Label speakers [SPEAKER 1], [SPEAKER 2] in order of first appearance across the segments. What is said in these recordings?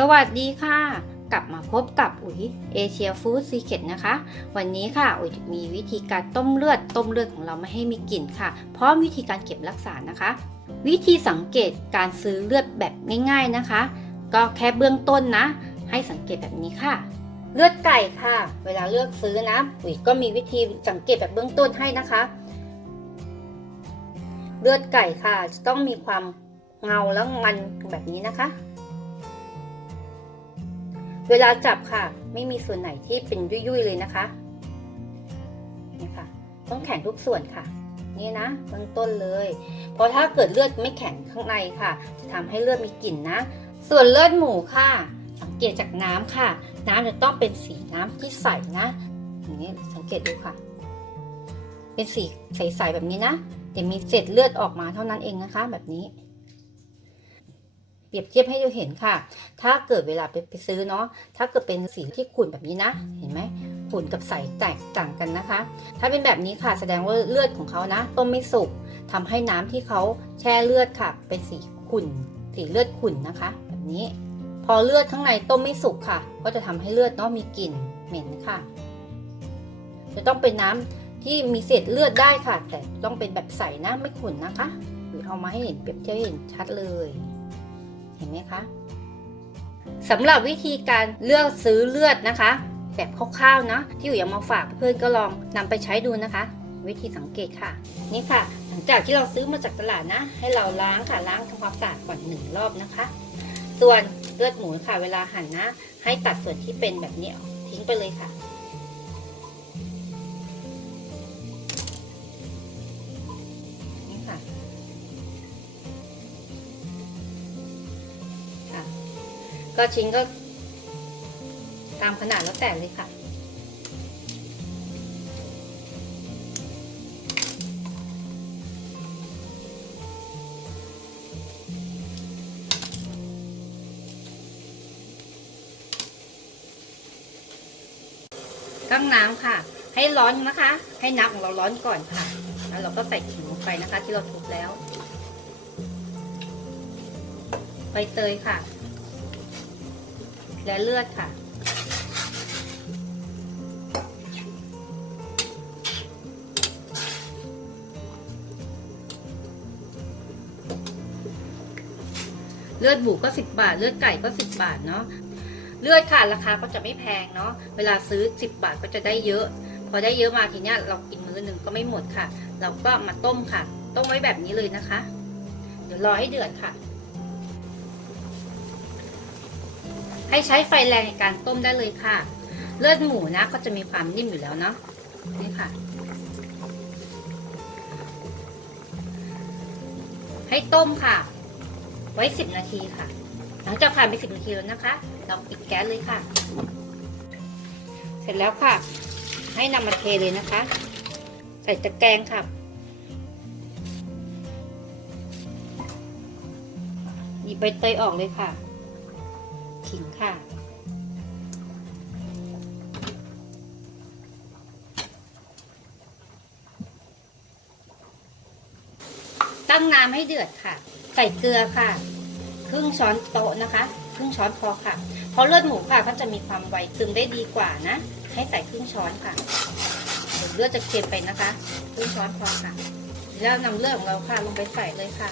[SPEAKER 1] สวัสดีค่ะ กลับมาพบกับอุ๋ยเอเชียฟู้ดซีเค t นะคะ วันนี้ค่ะอุ๋ยมีวิธีการต้มเลือด ต้มเลือดของเราไม่ให้มีกลิ่นค่ะ พร้อมวิธีการเก็บรักษานะคะ วิธีสังเกตการซื้อเลือดแบบง่าย ๆนะคะ ก็แค่เบื้องต้นนะ ให้สังเกตแบบนี้ค่ะ เลือดไก่ค่ะ เวลาเลือกซื้อนะอุ๋ยก็มีวิธีสังเกตแบบเบื้องต้นให้นะคะ เลือดไก่ค่ะจะต้องมีความเงาแล้วมันแบบนี้นะคะ เวลาจับค่ะ ไม่มีส่วนไหนที่เป็นยุ่ยๆเลยนะคะนี่ค่ะ ต้องแข็งทุกส่วนค่ะ นี่นะเบื้องต้นเลย เพราะถ้าเกิดเลือดไม่แข็งข้างในค่ะ จะทำให้เลือดมีกลิ่นนะ ส่วนเลือดหมูค่ะ สังเกตจากน้ำค่ะ น้ำจะต้องเป็นสีน้ำที่ใสนะอย่างนี้สังเกตดูค่ะ เป็นสีใสๆแบบนี้นะแต่มีเศษเลือดออกมาเท่านั้นเองนะคะ แบบนี้ รียบเทียบให้ดูเห็นค่ะ ถ้าเกิดเวลาไปไปซื้อเนาะ ถ้าเกิดเป็นสีที่ขุ่นแบบนี้นะ เห็นไหมขุ่นกับใสแตกต่างกันนะคะ ถ้าเป็นแบบนี้ค่ะแสดงว่าเลือดของเขานะต้มไม่สุกทำให้น้ำที่เขาแช่เลือดค่ะ เป็นสีขุ่น สีเลือดขุ่นนะคะ แบบนี้ พอเลือดข้างในต้มไม่สุกค่ะ ก็จะทำให้เลือดเนาะมีกลิ่นเหม็นค่ะ จะต้องเป็นน้ำที่มีเศษเลือดได้ค่ะ แต่ต้องเป็นแบบใสนะไม่ขุ่นนะคะ หรือเอามาให้เห็นเปรียบเทียบให้เห็นชัดเลย ห็นไหมคะสำหรับวิธีการเลือกซื้อเลือดนะคะ แบบคร่าวๆนะที่อยู่อยากมาฝากเพื่อนก็ลองนำไปใช้ดูนะคะ วิธีสังเกตค่ะ นี่ค่ะ หลังจากที่เราซื้อมาจากตลาดนะ ให้เราล้างค่ะล้างทำความสะอาดก่อนหนึ่งรอบนะคะ ส่วนเลือดหมูค่ะ เวลาหั่นนะ ให้ตัดส่วนที่เป็นแบบนี้ทิ้งไปเลยค่ะ ก็ชิ้นก็ ตามขนาดแล้วแต่เลยค่ะตั้งน้ำค่ะ ให้ร้อนนะคะ ให้น้ำของเราร้อนก่อนค่ะ แล้วเราก็ใส่ขิงลงไปนะคะ ที่เราทุบแล้ว ใบเตยค่ะ และเลือดค่ะ เลือดหมูก็ 10 บาท เลือดไก่ก็ 10 บาทเนาะเลือดค่ะราคาก็จะไม่แพงเนาะเวลาซื้อ 10 บาทก็จะได้เยอะ พอได้เยอะมาทีเนี้ยเรากินมื้อหนึ่งก็ไม่หมดค่ะ เราก็มาต้มค่ะ ต้มไว้แบบนี้เลยนะคะ เดี๋ยวรอให้เดือดค่ะ ให้ใช้ไฟแรงในการต้มได้เลยค่ะ เลือดหมูนะก็จะมีความนิ่มอยู่แล้วเนาะนี่ค่ะ ให้ต้มค่ะ ไว้10นาทีค่ะ หลังจากผ่านไป10นาทีแล้วนะคะ เราปิดแก๊สเลยค่ะ เสร็จแล้วค่ะ ให้นำมาเทเลยนะคะ ใส่ตะแกรงค่ะหยิบใบเตยออกเลยค่ะ ขิงค่ะ ตั้งน้ำให้เดือดค่ะ ใส่เกลือค่ะ ครึ่งช้อนโต๊ะนะคะ ครึ่งช้อนพอค่ะ เพราะเลือดหมูค่ะเขาจะมีความไวซึมได้ดีกว่านะ ให้ใส่ครึ่งช้อนค่ะเดี๋ยวเลือดจะเค็มไปนะคะ ครึ่งช้อนพอค่ะ แล้วนำเลือดของเราค่ะลงไปใส่เลยค่ะ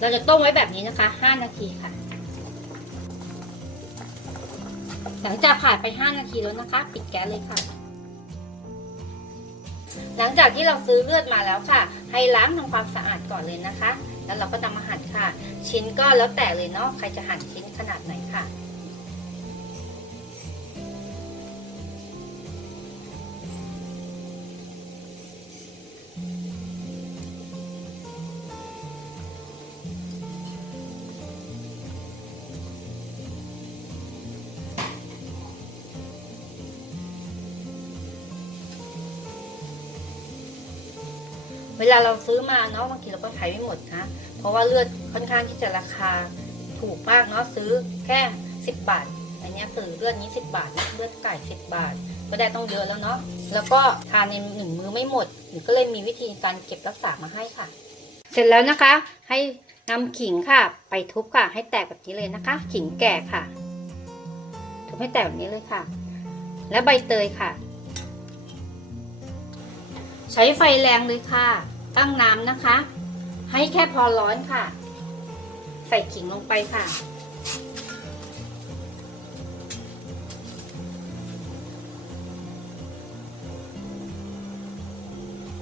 [SPEAKER 1] เราจะต้มไว้แบบนี้นะคะ 5 นาทีค่ะ หลังจากผ่านไป 5 นาทีแล้วนะคะ ปิดแก๊สเลยค่ะ หลังจากที่เราซื้อเลือดมาแล้วค่ะ ให้ล้างทำความสะอาดก่อนเลยนะคะ แล้วเราก็นำมาหั่นค่ะ ชิ้นก็แล้วแต่เลยเนาะ ใครจะหั่นชิ้นขนาดไหนค่ะ เวลาเราซื้อมาเนาะบางทีเราก็ใช้ไม่หมดนะ เพราะว่าเลือดค่อนข้างที่จะราคาถูกมากเนาะซื้อแค่ 10 บาท อันเนี้ยคือเลือดนี้ 10 บาท เลือดไก่ 10 บาท ก็ได้ต้องเยอะแล้วเนาะ แล้วก็ทานในหนึ่งมื้อไม่หมดหรือก็เลยมีวิธีการเก็บรักษามาให้ค่ะ เสร็จแล้วนะคะ ให้นำขิงค่ะ ไปทุบค่ะ ให้แตกแบบนี้เลยนะคะ ขิงแก่ค่ะ ทุบให้แตกแบบนี้เลยค่ะ และใบเตยค่ะ ใช้ไฟแรงเลยค่ะ ตั้งน้ำนะคะ ให้แค่พอร้อนค่ะ ใส่ขิงลงไปค่ะ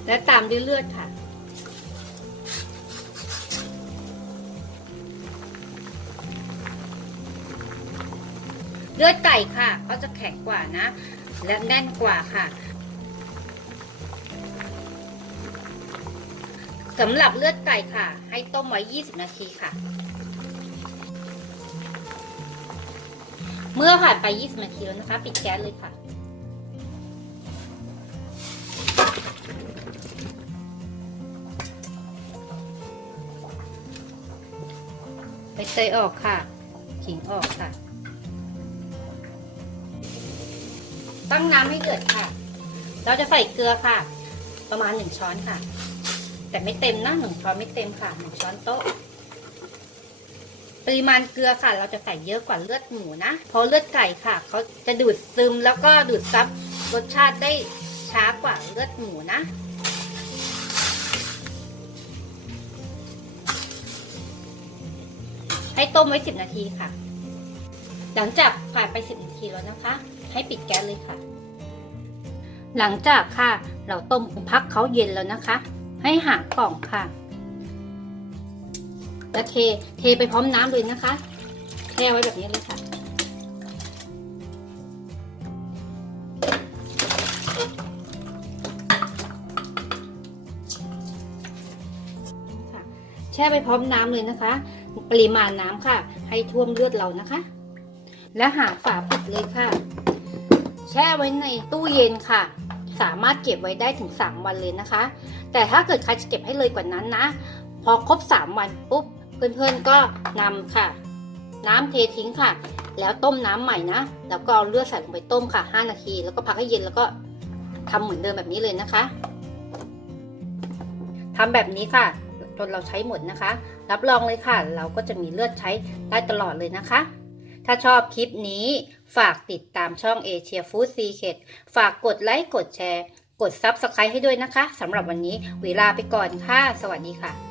[SPEAKER 1] และตามด้วยเลือดค่ะเลือดไก่ค่ะ ก็จะแข็งกว่านะ และแน่นกว่าค่ะ สำหรับเลือดไก่ค่ะ ให้ต้มไว้ 20 นาทีค่ะ เมื่อผ่านไป 20 นาทีแล้วนะคะ ปิดแก๊สเลยค่ะ ไปเตยออกค่ะ ขิงออกค่ะ ตั้งน้ำให้เดือดค่ะ เราจะใส่เกลือค่ะ ประมาณหนึ่งช้อนค่ะ แต่ไม่เต็มนะหนึ่งช้อนไม่เต็มค่ะหนึ่งช้อนโต๊ะปริมาณเกลือค่ะ เราจะใส่เยอะกว่าเลือดหมูนะเพราะเลือดไก่ค่ะเขาจะดูดซึมแล้วก็ดูดซับรสชาติได้ช้ากว่าเลือดหมูนะ ให้ต้มไว้ 10 นาทีค่ะ หลังจากผ่านไป 10 นาทีแล้วนะคะ ให้ปิดแก๊สเลยค่ะ หลังจากค่ะ เราต้มพักเขาเย็นแล้วนะคะ ให้หากล่องค่ะแล้วเทเทไปพร้อมน้ำเลยนะคะแช่ไว้แบบนี้เลยค่ะแช่ไปพร้อมน้ำเลยนะคะ ปริมาณน้ำค่ะ ให้ท่วมเลือดเรานะคะ และหาฝาปิดเลยค่ะ แช่ไว้ในตู้เย็นค่ะ สามารถเก็บไว้ได้ถึง 3 วันเลยนะคะ แต่ถ้าเกิดใครจะเก็บให้เลยกว่านั้นนะ พอครบ 3 วันปุ๊บเพื่อนๆก็นำค่ะ น้ำเททิ้งค่ะ แล้วต้มน้ำใหม่นะ แล้วก็เอาเลือดใส่ลงไปต้มค่ะ 5 นาที แล้วก็พักให้เย็นแล้วก็ทำเหมือนเดิมแบบนี้เลยนะคะทำแบบนี้ค่ะ จนเราใช้หมดนะคะ รับรองเลยค่ะ เราก็จะมีเลือดใช้ได้ตลอดเลยนะคะ ถ้าชอบคลิปนี้ ฝากติดตามช่องเอเชียฟู้ดซีเคดฝากกดไลค์ กดแชร์ กด Subscribe ให้ด้วยนะคะสำหรับวันนี้เวลาไปก่อนค่ะ สวัสดีค่ะ